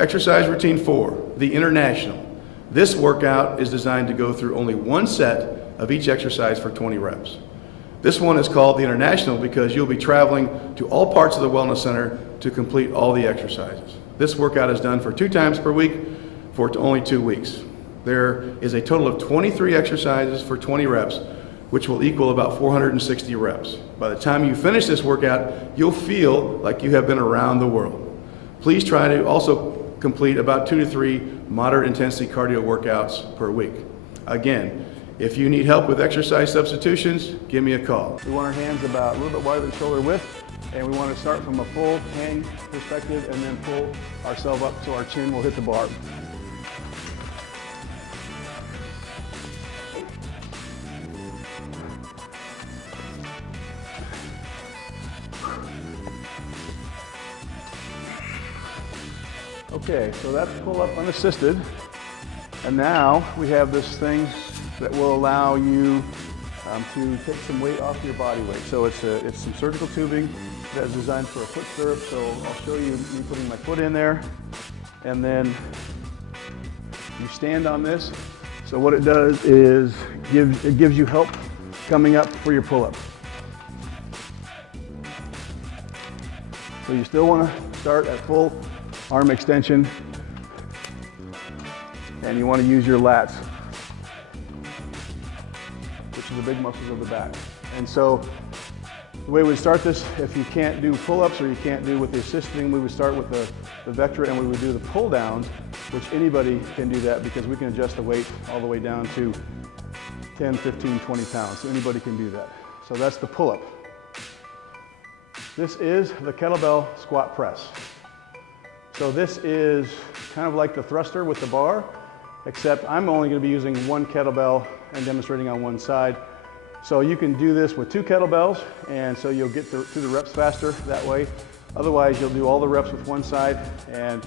Exercise routine 4, the International. This workout is designed to go through only one set of each exercise for 20 reps. This one is called the International because you'll be traveling to all parts of the Wellness Center to complete all the exercises. This workout is done for 2 times per week for only 2 weeks. There is a total of 23 exercises for 20 reps, which will equal about 460 reps. By the time you finish this workout, you'll feel like you have been around the world. Please try to also complete about 2 to 3 moderate intensity cardio workouts per week. Again, if you need help with exercise substitutions, give me a call. We want our hands about a little bit wider than shoulder width, and we want to start from a full hang perspective and then pull ourselves up so our chin will hit the bar. Okay, so that's pull up unassisted, and now we have this thing that will allow you to take some weight off your body weight. So it's some surgical tubing that is designed for a foot stirrup. So I'll show you me putting my foot in there, and then you stand on this. So what it does is it gives you help coming up for your pull-up. So you still want to start at full arm extension, and you want to use your lats, which are the big muscles of the back. And so the way we start this, if you can't do pull-ups or you can't do with the assisting, we would start with the Vectra and we would do the pull downs, which anybody can do that because we can adjust the weight all the way down to 10, 15, 20 pounds. So anybody can do that. So that's the pull-up. This is the kettlebell squat press. So this is kind of like the thruster with the bar, except I'm only going to be using one kettlebell and demonstrating on one side. So you can do this with 2 kettlebells, and so you'll get through the reps faster that way. Otherwise, you'll do all the reps with one side, and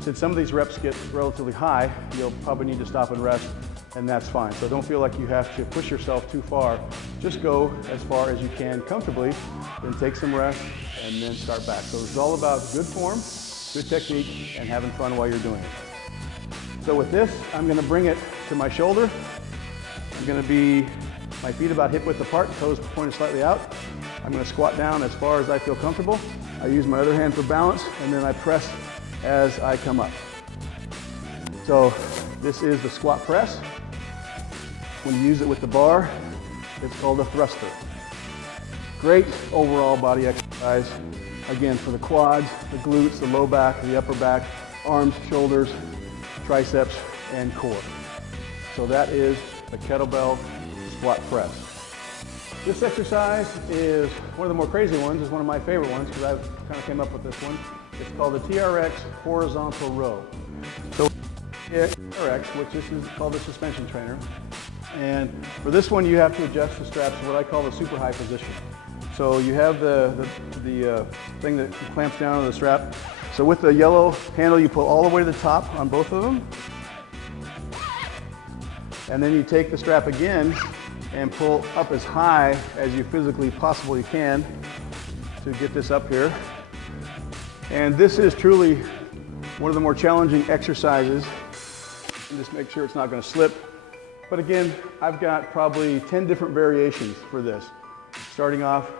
since some of these reps get relatively high, you'll probably need to stop and rest, and that's fine. So don't feel like you have to push yourself too far. Just go as far as you can comfortably, then take some rest, and then start back. So it's all about good form, good technique, and having fun while you're doing it. So with this, I'm going to bring it to my shoulder. I'm going to be my feet about hip width apart, toes pointed slightly out. I'm going to squat down as far as I feel comfortable. I use my other hand for balance, and then I press as I come up. So this is the squat press. When you use it with the bar, it's called a thruster. Great overall body exercise. Again, for the quads, the glutes, the low back, the upper back, arms, shoulders, triceps, and core. So that is the kettlebell squat press. This exercise is one of the more crazy ones. It's one of my favorite ones because I kind of came up with this one. It's called the TRX Horizontal Row. So TRX, which this is called the suspension trainer. And for this one, you have to adjust the straps to what I call the super high position. So you have the thing that clamps down on the strap. So with the yellow handle, you pull all the way to the top on both of them. And then you take the strap again and pull up as high as you physically possibly can to get this up here. And this is truly one of the more challenging exercises. And just make sure it's not going to slip. But again, I've got probably 10 different variations for this. Starting off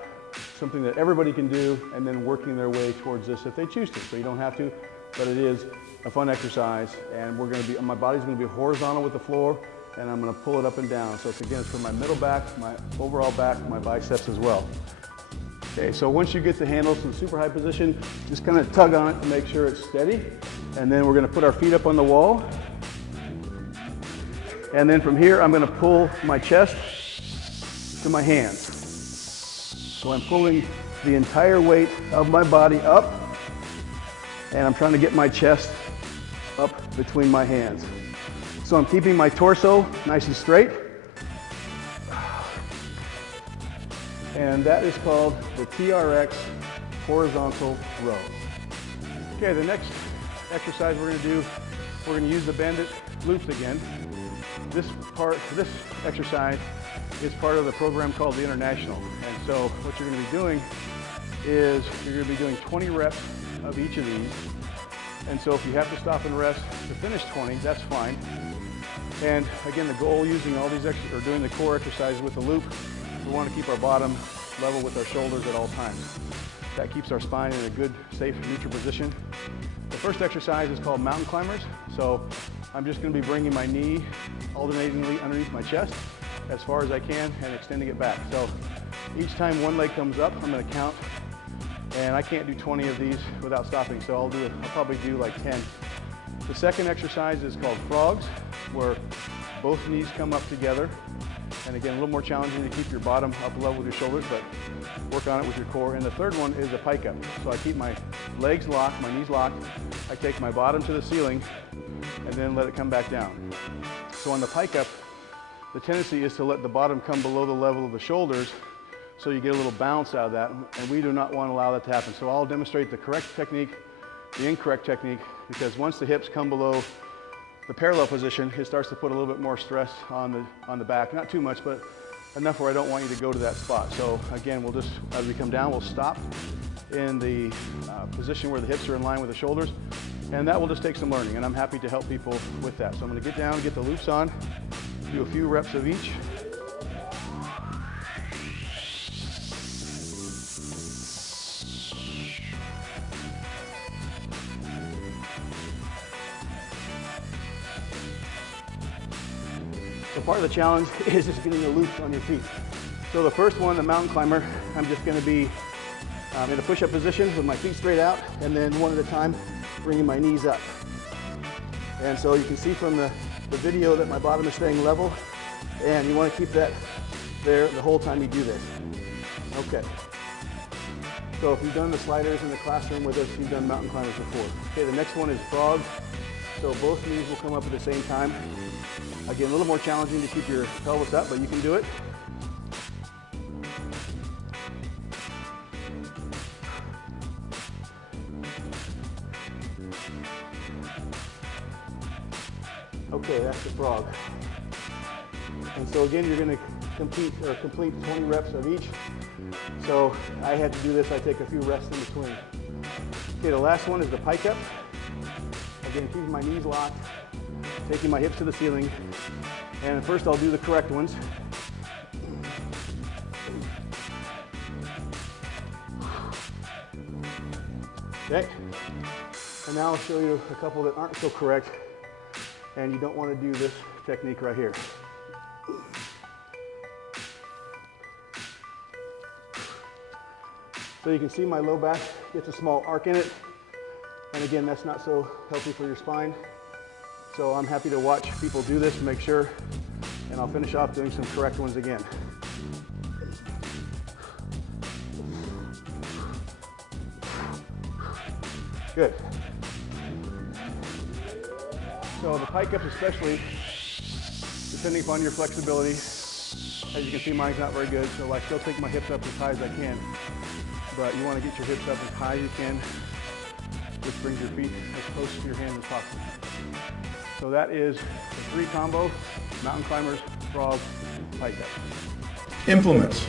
something that everybody can do, and then working their way towards this if they choose to. So you don't have to, but it is a fun exercise, and my body's going to be horizontal with the floor, and I'm going to pull it up and down. So it's for my middle back, my overall back, my biceps as well. Okay, so once you get the handles to the super high position, just kind of tug on it to make sure it's steady, and then we're going to put our feet up on the wall. And then from here, I'm going to pull my chest to my hands. So I'm pulling the entire weight of my body up, and I'm trying to get my chest up between my hands. So I'm keeping my torso nice and straight. And that is called the TRX Horizontal Row. Okay, the next exercise we're going to do, we're going to use the bandit glutes again. This exercise is part of the program called the International. And so what you're going to be doing is you're going to be doing 20 reps of each of these. And so if you have to stop and rest to finish 20, that's fine. And again, the goal using all these doing the core exercises with the loop, we want to keep our bottom level with our shoulders at all times. That keeps our spine in a good, safe, neutral position. The first exercise is called mountain climbers. So I'm just going to be bringing my knee alternatingly underneath my chest as far as I can and extending it back. So each time one leg comes up, I'm going to count, and I can't do 20 of these without stopping, so I'll probably do like 10. The second exercise is called frogs, where both knees come up together. And again, a little more challenging to keep your bottom up level with your shoulders, but work on it with your core. And the third one is a pike up. So I keep my legs locked, my knees locked. I take my bottom to the ceiling and then let it come back down. So on the pike up, the tendency is to let the bottom come below the level of the shoulders so you get a little bounce out of that, and we do not want to allow that to happen. So I'll demonstrate the correct technique, the incorrect technique, because once the hips come below the parallel position, it starts to put a little bit more stress on the back. Not too much, but enough where I don't want you to go to that spot. So again, we'll just, as we come down, we'll stop in the position where the hips are in line with the shoulders, and that will just take some learning, and I'm happy to help people with that. So I'm going to get down, get the loops on, do a few reps of each. So part of the challenge is just getting the loops on your feet. So the first one, the mountain climber, I'm just going to be in a push-up position with my feet straight out, and then one at a time, bringing my knees up. And so you can see from the video that my bottom is staying level, and you want to keep that there the whole time you do this. Okay. So if you've done the sliders in the classroom with us, you've done mountain climbers before. Okay, the next one is frog. So both knees will come up at the same time. Again, a little more challenging to keep your pelvis up, but you can do it. Okay, that's the frog. And so again, you're going to complete 20 reps of each. So I had to do this, I take a few rests in between. Okay, the last one is the pike up. Again, keeping my knees locked, taking my hips to the ceiling. And first I'll do the correct ones. Okay, and now I'll show you a couple that aren't so correct, and you don't want to do this technique right here. So you can see my low back gets a small arc in it, and again, that's not so healthy for your spine. So I'm happy to watch people do this and make sure, and I'll finish off doing some correct ones again. Good. So the pike ups especially, depending upon your flexibility, as you can see mine's not very good, so I still take my hips up as high as I can. But you want to get your hips up as high as you can, which brings your feet as close to your hands as possible. So that is the 3 combo: mountain climbers, frog, pike up. Implements.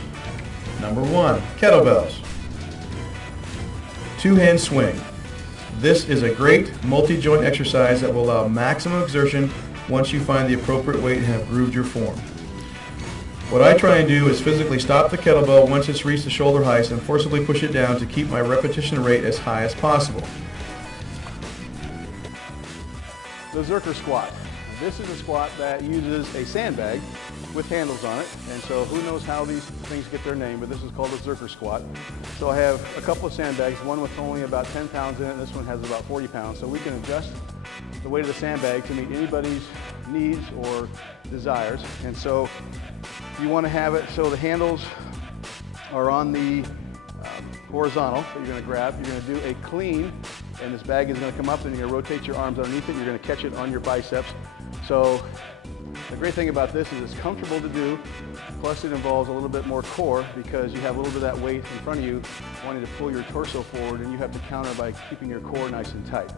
Number 1, kettlebells. 2-hand swing. This is a great multi-joint exercise that will allow maximum exertion once you find the appropriate weight and have grooved your form. What I try and do is physically stop the kettlebell once it's reached the shoulder height and forcibly push it down to keep my repetition rate as high as possible. The Zercher Squat. This is a squat that uses a sandbag with handles on it, and so who knows how these things get their name, but this is called the Zercher Squat. So I have a couple of sandbags, one with only about 10 pounds in it, and this one has about 40 pounds, so we can adjust the weight of the sandbag to meet anybody's needs or desires. And so you want to have it so the handles are on the horizontal that you're going to grab. You're going to do a clean, and this bag is going to come up, and you're going to rotate your arms underneath it. You're going to catch it on your biceps. So the great thing about this is it's comfortable to do, plus it involves a little bit more core because you have a little bit of that weight in front of you wanting to pull your torso forward, and you have to counter by keeping your core nice and tight.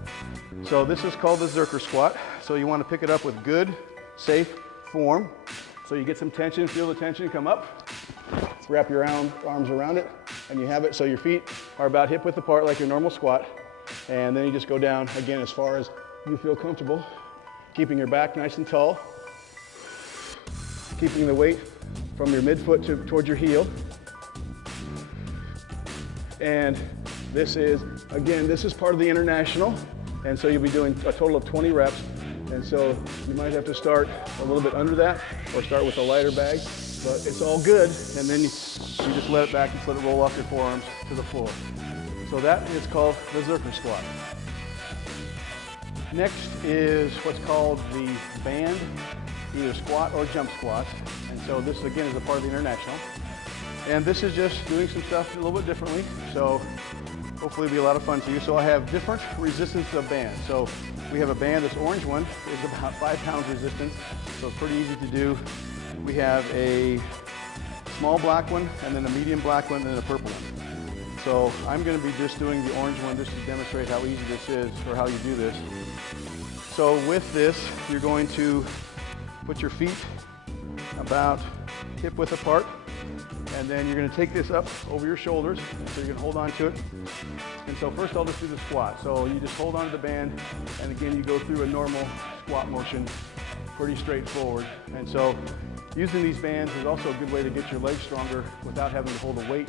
So this is called the Zercher Squat. So you want to pick it up with good, safe form. So you get some tension, feel the tension, come up, wrap your arms around it, and you have it so your feet are about hip width apart like your normal squat. And then you just go down again as far as you feel comfortable, keeping your back nice and tall, keeping the weight from your midfoot towards your heel. And this is, again, this is part of the international. And so you'll be doing a total of 20 reps. And so you might have to start a little bit under that or start with a lighter bag, but it's all good. And then you just let it back and just let it roll off your forearms to the floor. So that is called the Zercher squat. Next is what's called the band, either squat or jump squats. And so this again is a part of the international. And this is just doing some stuff a little bit differently. So hopefully it'll be a lot of fun to you. So I have different resistance of bands. So we have a band, this orange one is about 5 pounds resistance. So it's pretty easy to do. We have a small black one, and then a medium black one, and then a purple one. So I'm going to be just doing the orange one just to demonstrate how easy this is, or how you do this. So with this, you're going to put your feet about hip width apart, and then you're going to take this up over your shoulders, so you're going to hold on to it. And so first I'll just do the squat. So you just hold on to the band, and again you go through a normal squat motion, pretty straightforward. And so using these bands is also a good way to get your legs stronger without having to hold a weight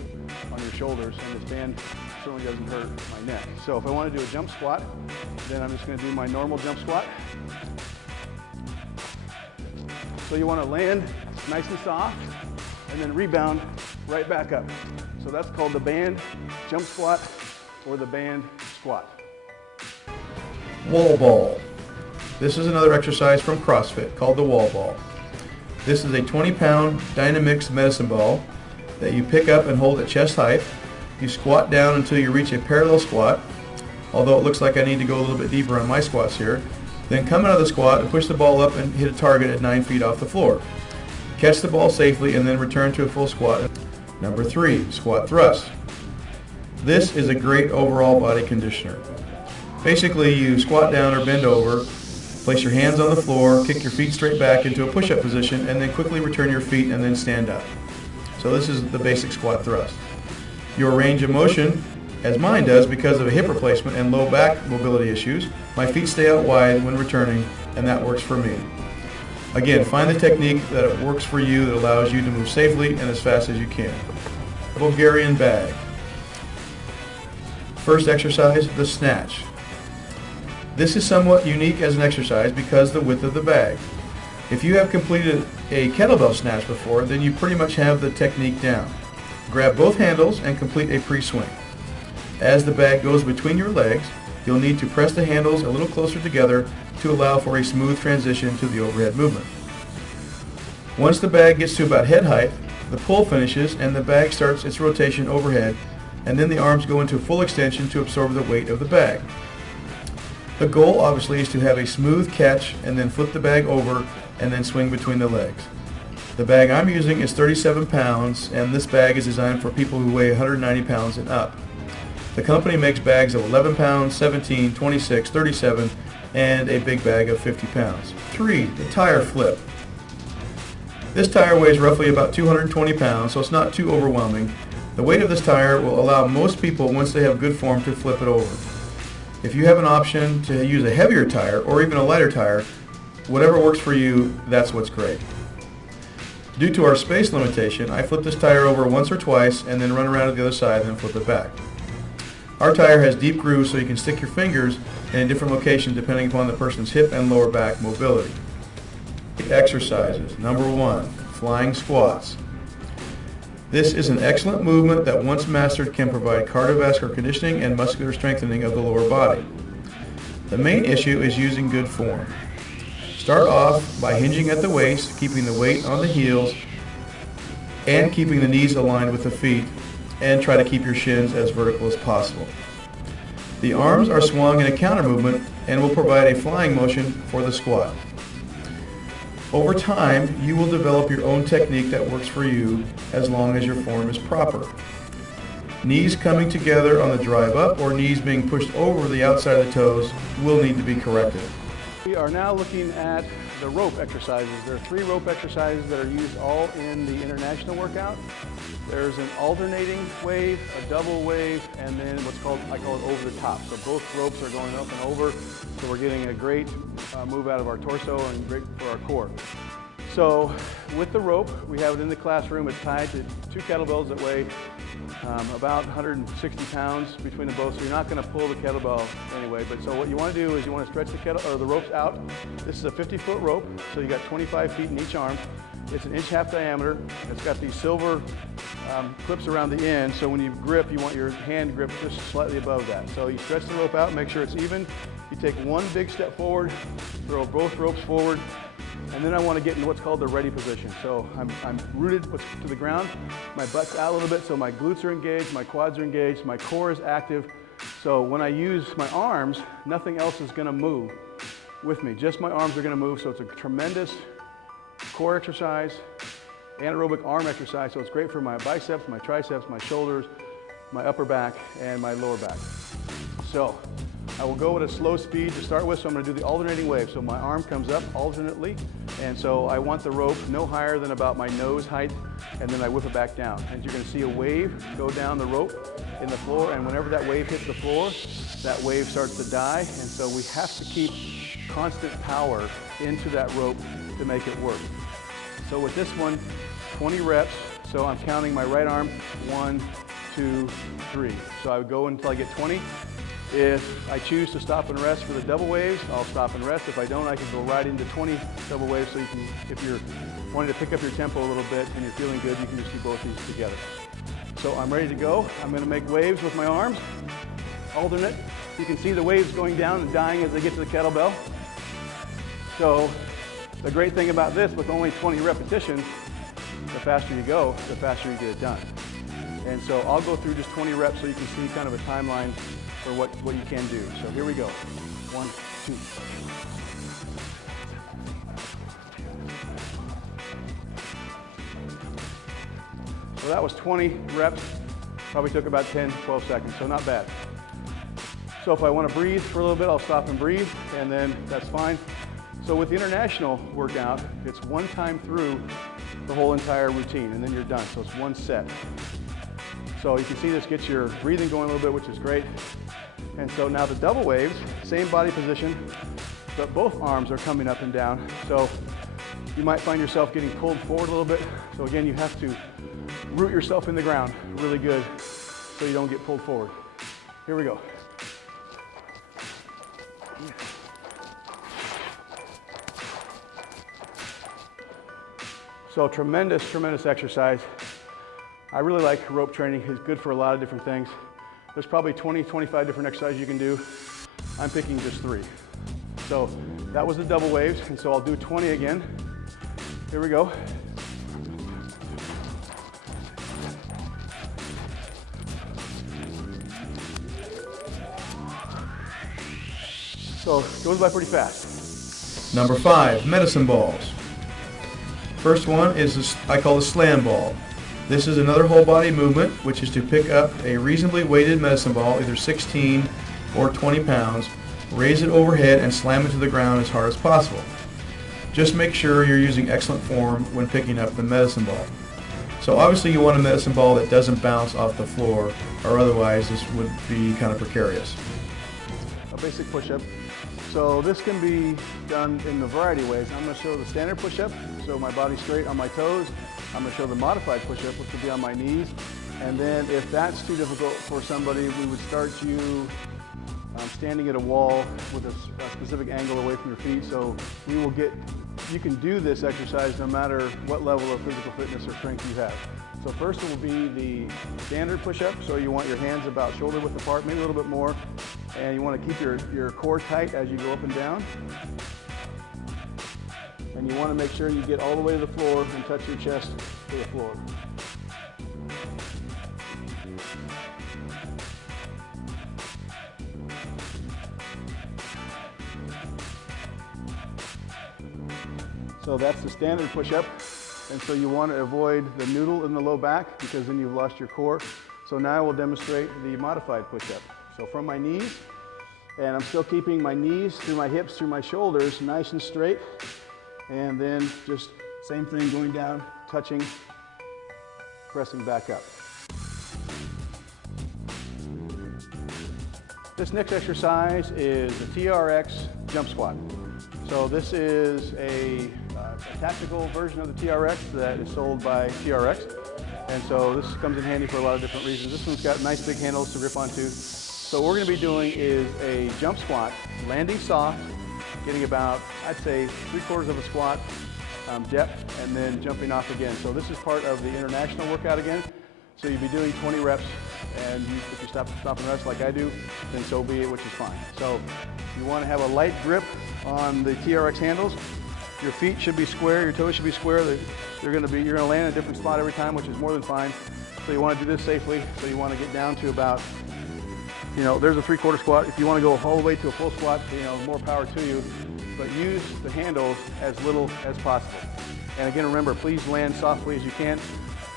on your shoulders, and this band certainly doesn't hurt my neck. So if I want to do a jump squat, then I'm just going to do my normal jump squat. So you want to land nice and soft, and then rebound right back up. So that's called the band jump squat or the band squat. Wall ball. This is another exercise from CrossFit called the wall ball. This is a 20-pound Dynamix medicine ball that you pick up and hold at chest height. You squat down until you reach a parallel squat, although it looks like I need to go a little bit deeper on my squats here. Then come out of the squat and push the ball up and hit a target at 9 feet off the floor. Catch the ball safely and then return to a full squat. Number 3, squat thrust. This is a great overall body conditioner. Basically, you squat down or bend over, place your hands on the floor, kick your feet straight back into a push-up position, and then quickly return your feet and then stand up. So this is the basic squat thrust. Your range of motion, as mine does because of a hip replacement and low back mobility issues, my feet stay out wide when returning, and that works for me. Again, find the technique that works for you that allows you to move safely and as fast as you can. Bulgarian bag. First exercise, the snatch. This is somewhat unique as an exercise because of the width of the bag. If you have completed a kettlebell snatch before, then you pretty much have the technique down. Grab both handles and complete a pre-swing. As the bag goes between your legs, you'll need to press the handles a little closer together to allow for a smooth transition to the overhead movement. Once the bag gets to about head height, the pull finishes and the bag starts its rotation overhead, and then the arms go into full extension to absorb the weight of the bag. The goal obviously is to have a smooth catch and then flip the bag over and then swing between the legs. The bag I'm using is 37 pounds, and this bag is designed for people who weigh 190 pounds and up. The company makes bags of 11 pounds, 17, 26, 37, and a big bag of 50 pounds. 3, the tire flip. This tire weighs roughly about 220 pounds, so it's not too overwhelming. The weight of this tire will allow most people, once they have good form, to flip it over. If you have an option to use a heavier tire or even a lighter tire, whatever works for you, that's what's great. Due to our space limitation, I flip this tire over once or twice and then run around to the other side and then flip it back. Our tire has deep grooves so you can stick your fingers in a different location depending upon the person's hip and lower back mobility. Exercises. Number 1, flying squats. This is an excellent movement that once mastered can provide cardiovascular conditioning and muscular strengthening of the lower body. The main issue is using good form. Start off by hinging at the waist, keeping the weight on the heels and keeping the knees aligned with the feet, and try to keep your shins as vertical as possible. The arms are swung in a counter movement and will provide a flying motion for the squat. Over time, you will develop your own technique that works for you as long as your form is proper. Knees coming together on the drive up or knees being pushed over the outside of the toes will need to be corrected. We are now looking at the rope exercises. There are 3 rope exercises that are used all in the international workout. There's an alternating wave, a double wave, and then what's called, I call it over the top. So both ropes are going up and over, so we're getting a great move out of our torso and great for our core. So with the rope, we have it in the classroom. It's tied to 2 kettlebells that weigh about 160 pounds between them both. So you're not going to pull the kettlebell anyway. But so what you want to do is you want to stretch the ropes out. This is a 50-foot rope, so you got 25 feet in each arm. It's an 1.5 inch diameter. It's got these silver clips around the end. So when you grip, you want your hand grip just slightly above that. So you stretch the rope out, make sure it's even. You take one big step forward, throw both ropes forward. And then I want to get into what's called the ready position. So I'm rooted to the ground, my butt's out a little bit, so my glutes are engaged, my quads are engaged, my core is active. So when I use my arms, nothing else is going to move with me. Just my arms are going to move, so it's a tremendous core exercise, anaerobic arm exercise. So it's great for my biceps, my triceps, my shoulders, my upper back, and my lower back. So I will go at a slow speed to start with, so I'm going to do the alternating wave. So my arm comes up alternately, and so I want the rope no higher than about my nose height, and then I whip it back down. And you're going to see a wave go down the rope in the floor, and whenever that wave hits the floor, that wave starts to die, and so we have to keep constant power into that rope to make it work. So with this one, 20 reps, so I'm counting my right arm, 1, 2, 3. So I would go until I get 20. If I choose to stop and rest for the double waves, I'll stop and rest. If I don't, I can go right into 20 double waves. So you can, if you're wanting to pick up your tempo a little bit and you're feeling good, you can just do both these together. So I'm ready to go. I'm going to make waves with my arms, alternate. You can see the waves going down and dying as they get to the kettlebell. So the great thing about this, with only 20 repetitions, the faster you go, the faster you get it done. And so I'll go through just 20 reps so you can see kind of a timeline for what you can do. So here we go. 1, 2. So that was 20 reps. Probably took about 10, 12 seconds, so not bad. So if I want to breathe for a little bit, I'll stop and breathe, and then that's fine. So with the international workout, it's one time through the whole entire routine, and then you're done. So it's one set. So you can see this gets your breathing going a little bit, which is great. And so now the double waves, same body position, but both arms are coming up and down. So you might find yourself getting pulled forward a little bit. So again, you have to root yourself in the ground really good so you don't get pulled forward. Here we go. So tremendous, tremendous exercise. I really like rope training. It's good for a lot of different things. There's probably 20, 25 different exercises you can do. I'm picking just 3. So that was the double waves, and so I'll do 20 again. Here we go. So it goes by pretty fast. Number 5, medicine balls. First one is, I call the slam ball. This is another whole body movement, which is to pick up a reasonably weighted medicine ball, either 16 or 20 pounds, raise it overhead and slam it to the ground as hard as possible. Just make sure you're using excellent form when picking up the medicine ball. So obviously you want a medicine ball that doesn't bounce off the floor, or otherwise this would be kind of precarious. A basic push-up. So this can be done in a variety of ways. I'm going to show the standard push-up, so my body's straight on my toes. I'm going to show the modified push-up, which will be on my knees. And then if that's too difficult for somebody, we would start you standing at a wall with a specific angle away from your feet. So we will get, you can do this exercise no matter what level of physical fitness or strength you have. So first it will be the standard push-up. So you want your hands about shoulder width apart, maybe a little bit more. And you want to keep your core tight as you go up and down. And you want to make sure you get all the way to the floor and touch your chest to the floor. So that's the standard push-up. And so you want to avoid the noodle in the low back because then you've lost your core. So now we'll demonstrate the modified push-up. So from my knees, and I'm still keeping my knees through my hips, through my shoulders, nice and straight. And then just same thing, going down, touching, pressing back up. This next exercise is the TRX jump squat. So this is a tactical version of the TRX that is sold by TRX. And so this comes in handy for a lot of different reasons. This one's got nice big handles to grip onto. So what we're gonna be doing is a jump squat, landing soft, getting about, I'd say, 3/4 of a squat depth, and then jumping off again. So this is part of the international workout again. So you'll be doing 20 reps, and if you stop and rest like I do, then so be it, which is fine. So you want to have a light grip on the TRX handles. Your feet should be square, your toes should be square. You're going to land in a different spot every time, which is more than fine. So you want to do this safely. So you want to get down to about, there's a 3/4 squat. If you want to go all the way to a full squat, more power to you. But use the handles as little as possible. And again, remember, please land softly as you can.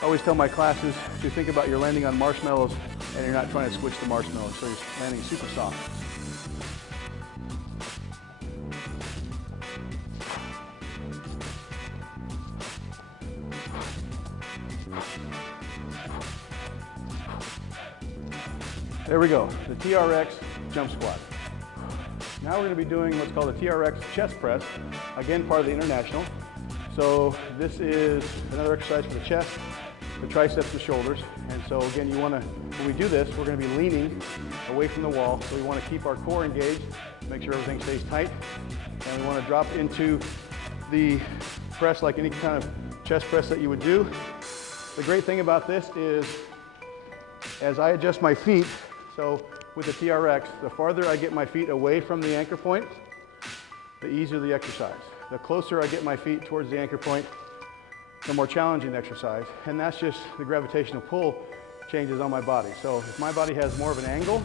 I always tell my classes to think about you're landing on marshmallows and you're not trying to squish the marshmallows, so you're landing super soft. There we go, the TRX jump squat. Now we're going to be doing what's called a TRX Chest Press, again part of the international. So this is another exercise for the chest, the triceps, the shoulders. And so again, when we do this, we're going to be leaning away from the wall. So we want to keep our core engaged, make sure everything stays tight. And we want to drop into the press like any kind of chest press that you would do. The great thing about this is, as I adjust my feet, so with the TRX, the farther I get my feet away from the anchor point, the easier the exercise. The closer I get my feet towards the anchor point, the more challenging the exercise. And that's just the gravitational pull changes on my body. So if my body has more of an angle,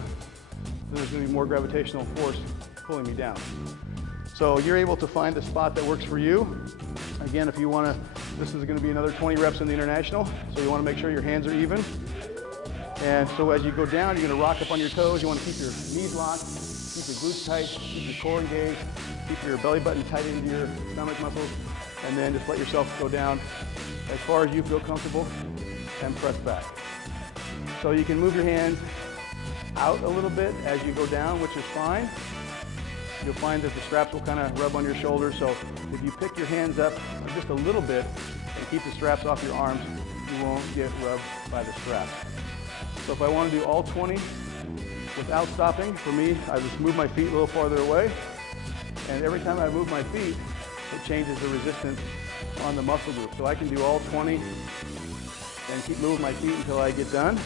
then there's going to be more gravitational force pulling me down. So you're able to find the spot that works for you. Again, if you want to, this is going to be another 20 reps in the international. So you want to make sure your hands are even. And so as you go down, you're going to rock up on your toes. You want to keep your knees locked, keep your glutes tight, keep your core engaged, keep your belly button tight into your stomach muscles, and then just let yourself go down as far as you feel comfortable and press back. So you can move your hands out a little bit as you go down, which is fine. You'll find that the straps will kind of rub on your shoulders. So if you pick your hands up just a little bit and keep the straps off your arms, you won't get rubbed by the straps. So if I want to do all 20 without stopping, for me, I just move my feet a little farther away. And every time I move my feet, it changes the resistance on the muscle group. So I can do all 20 and keep moving my feet until I get done.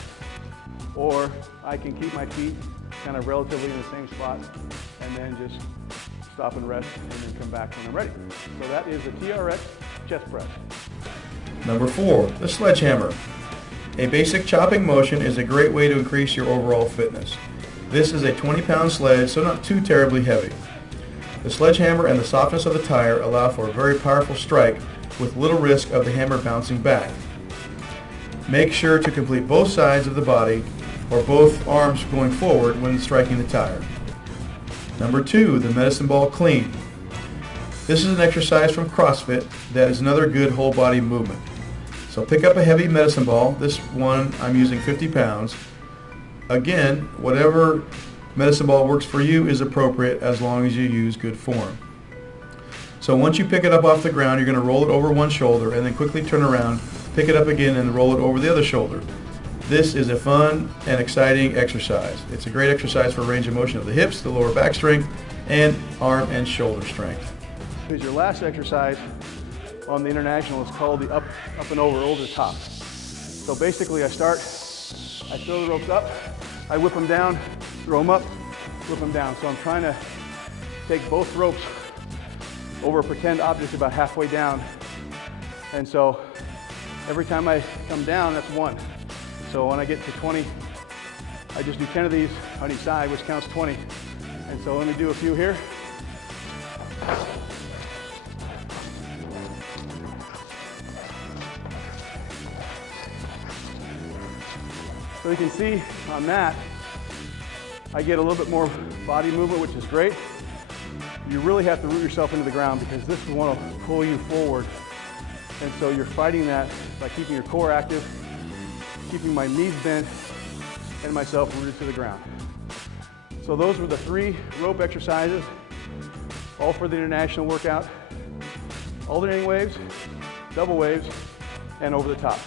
Or I can keep my feet kind of relatively in the same spot and then just stop and rest and then come back when I'm ready. So that is the TRX chest press. Number 4, the sledgehammer. A basic chopping motion is a great way to increase your overall fitness. This is a 20-pound sledge, so not too terribly heavy. The sledgehammer and the softness of the tire allow for a very powerful strike with little risk of the hammer bouncing back. Make sure to complete both sides of the body or both arms going forward when striking the tire. Number 2, the medicine ball clean. This is an exercise from CrossFit that is another good whole body movement. So pick up a heavy medicine ball. This one I'm using 50 pounds. Again, whatever medicine ball works for you is appropriate as long as you use good form. So once you pick it up off the ground, you're going to roll it over one shoulder and then quickly turn around, pick it up again and roll it over the other shoulder. This is a fun and exciting exercise. It's a great exercise for range of motion of the hips, the lower back strength, and arm and shoulder strength. Here's your last exercise on the international. It's called the up and over the top. So basically I throw the ropes up, I whip them down, throw them up, whip them down. So I'm trying to take both ropes over a pretend object about halfway down. And so every time I come down, that's 1. So when I get to 20, I just do 10 of these on each side, which counts 20. And so let me do a few here. So you can see on that, I get a little bit more body movement, which is great. you really have to root yourself into the ground because this is what will pull you forward. And so you're fighting that by keeping your core active, keeping my knees bent, and myself rooted to the ground. So those were the 3 rope exercises, all for the international workout. Alternating waves, double waves, and over the top.